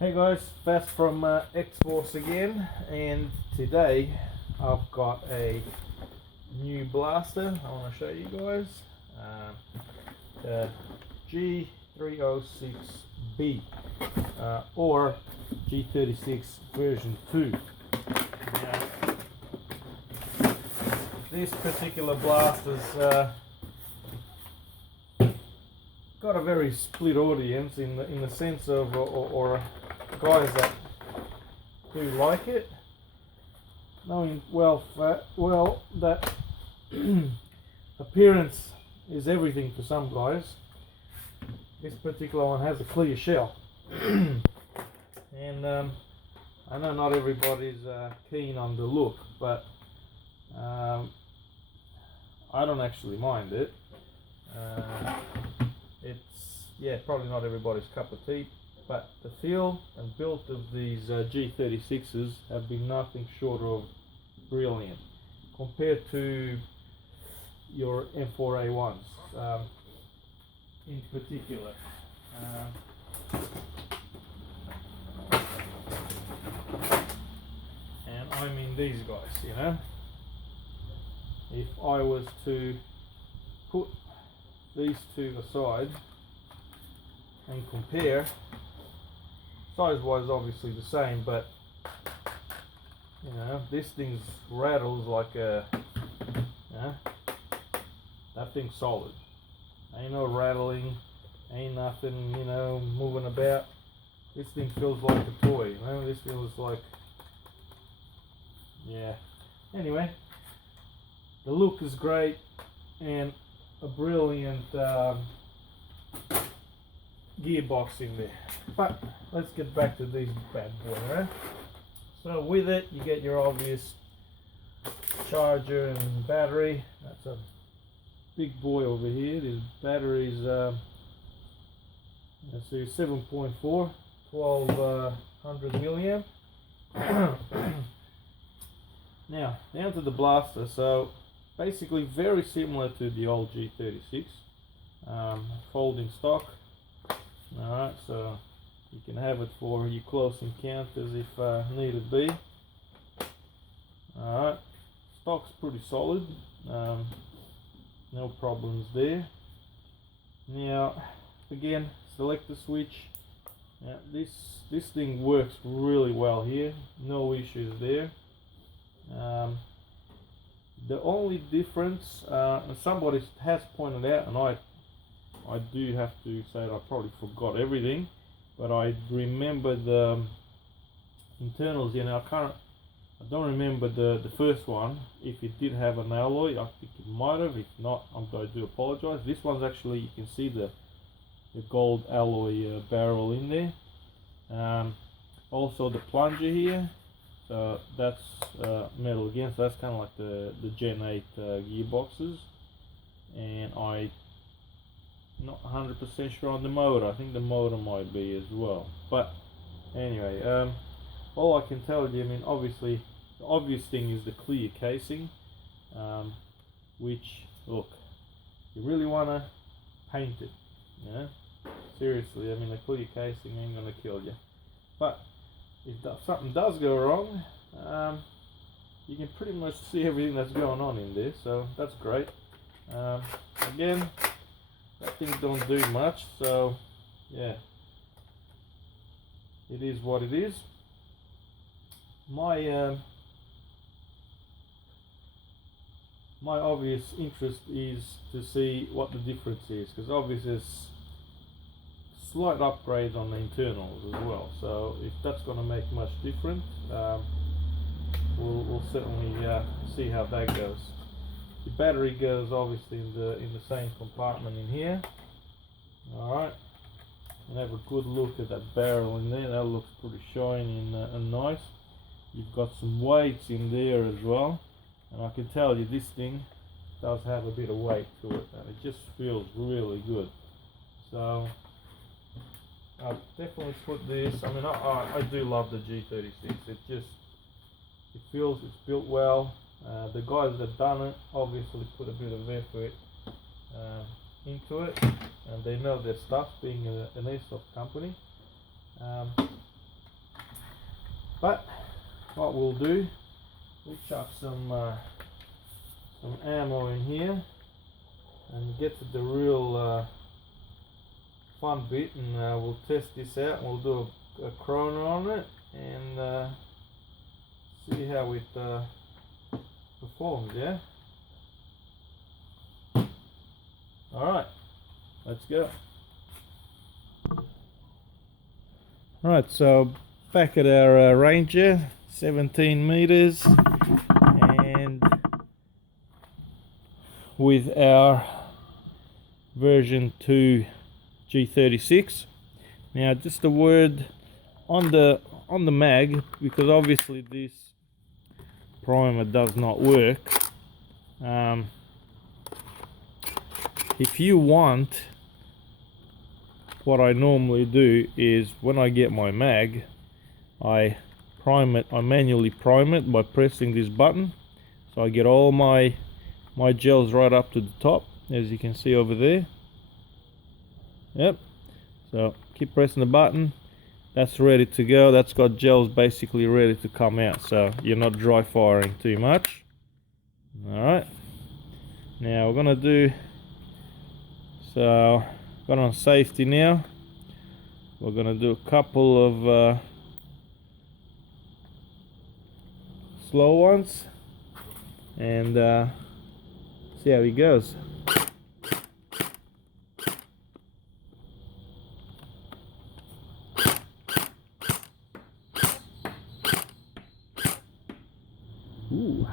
Hey guys, Fast from X-Force again, and today I've got a new blaster I want to show you guys, the G36V or G36 version 2. Now, this particular blaster's got a very split audience in the sense of or guys that do like it, knowing well that appearance is everything for some guys. This particular one has a clear shell, and I know not everybody's keen on the look, but I don't actually mind it. It's probably not everybody's cup of tea, but the feel and build of these G36s have been nothing short of brilliant compared to your M4A1s in particular. And I mean these guys, you know. If I was to put these two aside and compare, size wise obviously the same, but you know, this thing rattles like a, that thing's solid. Ain't no rattling, ain't nothing, you know, moving about. This thing feels like a toy, you know. This feels like, yeah. Anyway, the look is great and a brilliant gearbox in there. But let's get back to these bad boys, right? So with it you get your obvious charger and battery. That's a big boy over here. This battery's let's see, 7.4, 1200 milliamp. Now down to the blaster. So basically very similar to the old G36, folding stock. Alright, so you can have it for your close encounters if needed be. Alright, stock's pretty solid, no problems there. Now again, select the switch. This thing works really well here, no issues there. The only difference, and somebody has pointed out, and I do have to say that I probably forgot everything, but I remember the internals. You know, I don't remember the first one. If it did have an alloy, I think it might have. If not, I do apologize. This one's actually, you can see the gold alloy barrel in there. Also the plunger here. So that's metal again, so that's kind of like the Gen 8 gearboxes. And I'm not 100% sure on the motor. I think the motor might be as well. But anyway, all I can tell you, I mean, obviously, the obvious thing is the clear casing, which, look, you really want to paint it, you know? Seriously, I mean, the clear casing ain't going to kill you. But if something does go wrong, you can pretty much see everything that's going on in there, so that's great. Again, that thing don't do much, so yeah, it is what it is. My obvious interest is to see what the difference is, because obviously there's slight upgrades on the internals as well, so if that's going to make much difference, we'll certainly see how that goes. The battery goes obviously in the same compartment in here. Alright, and have a good look at that barrel in there. That looks pretty shiny and nice. You've got some weights in there as well, and I can tell you this thing does have a bit of weight to it, and it just feels really good. So I'll definitely put this. I mean, I do love the G36. It feels it's built well. The guys that done it obviously put a bit of effort into it, and they know their stuff, being an airsoft company. But what we'll do, we'll chuck some ammo in here and get to the real fun bit, and we'll test this out. We'll do a chrono on it and see how it performs. Yeah. All right, let's go. All right, so back at our Ranger, 17 meters, and with our version 2 G36. Now, just a word on the mag, because obviously this primer does not work. If you want, what I normally do is when I get my mag, I manually prime it by pressing this button, so I get all my gels right up to the top, as you can see over there. Yep, so keep pressing the button, that's ready to go. That's got gels basically ready to come out, so you're not dry firing too much. All right, now we're gonna do, so got on safety now. We're gonna do a couple of slow ones and see how he goes. Ooh.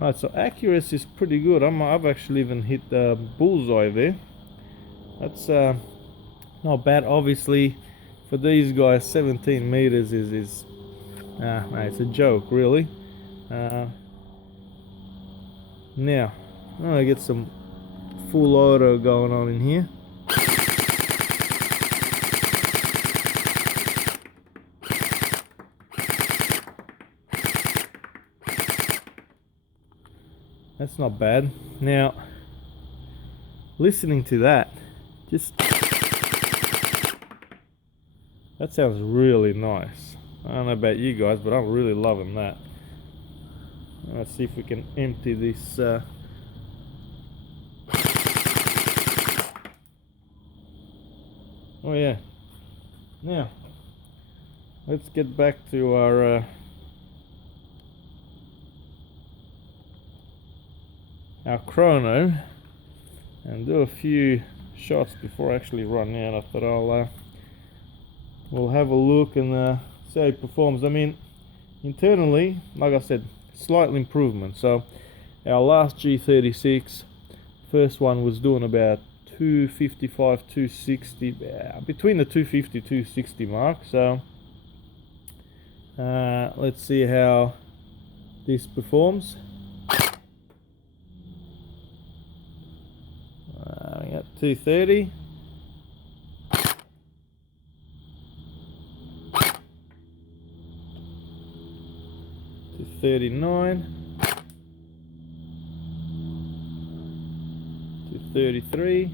Right, so accuracy is pretty good. I've actually even hit the bullseye there. That's not bad. Obviously, for these guys, 17 meters is it's a joke, really. Now, I'm gonna get some full auto going on in here. That's not bad. Now, listening to that, that sounds really nice. I don't know about you guys, but I'm really loving that. Let's see if we can empty this. Oh yeah. Now, let's get back to our chrono and do a few shots before I actually run out. I thought we'll have a look and see how it performs. I mean, internally, like I said, slight improvement. So our last G36, first one was doing about 255, 260, between the 250 260 mark. So let's see how this performs. We got 230. 239. 233.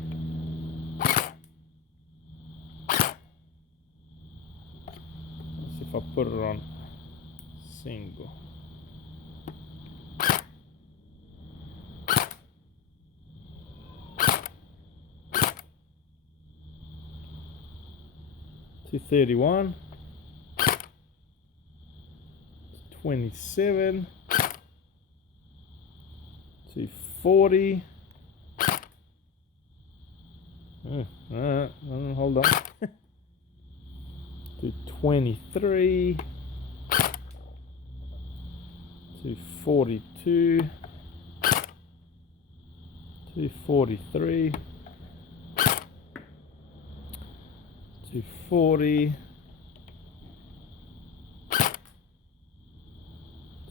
Let's see if I put it on single. 231, 27, 240. Hold on. 223, 242, 243. 240,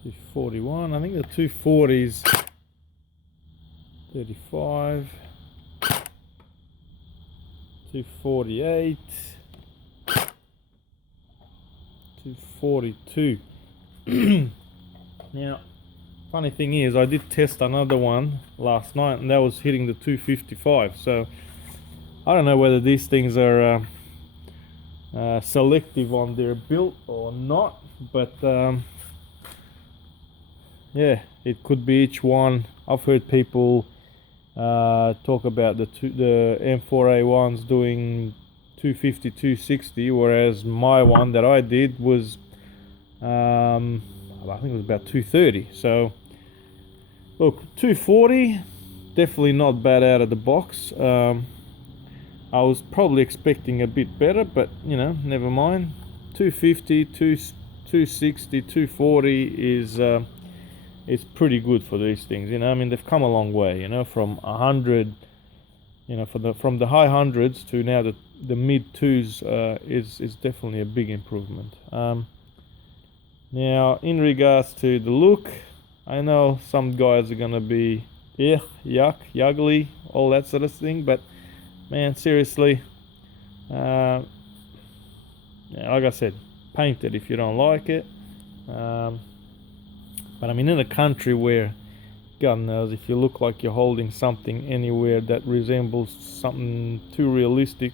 241. I think the 240s 35, 248, 242. Now, funny thing is, I did test another one last night, and that was hitting the 255. So I don't know whether these things are selective on their build or not, but yeah, it could be each one. I've heard people talk about the M4A1s doing 250, 260, whereas my one that I did was I think it was about 230. So look, 240, definitely not bad out of the box. I was probably expecting a bit better, but you know, never mind. 250, 260, 240 is pretty good for these things. You know, I mean, they've come a long way. You know, from 100, you know, from the high hundreds to now the mid twos is definitely a big improvement. Now, in regards to the look, I know some guys are gonna be yuck, yuggly, all that sort of thing, but man, seriously, yeah, like I said, paint it if you don't like it. But I mean, in a country where, God knows, if you look like you're holding something anywhere that resembles something too realistic,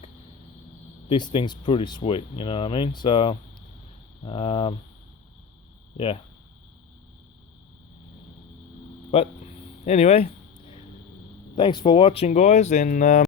this thing's pretty sweet, you know what I mean? So, yeah. But anyway, thanks for watching, guys, and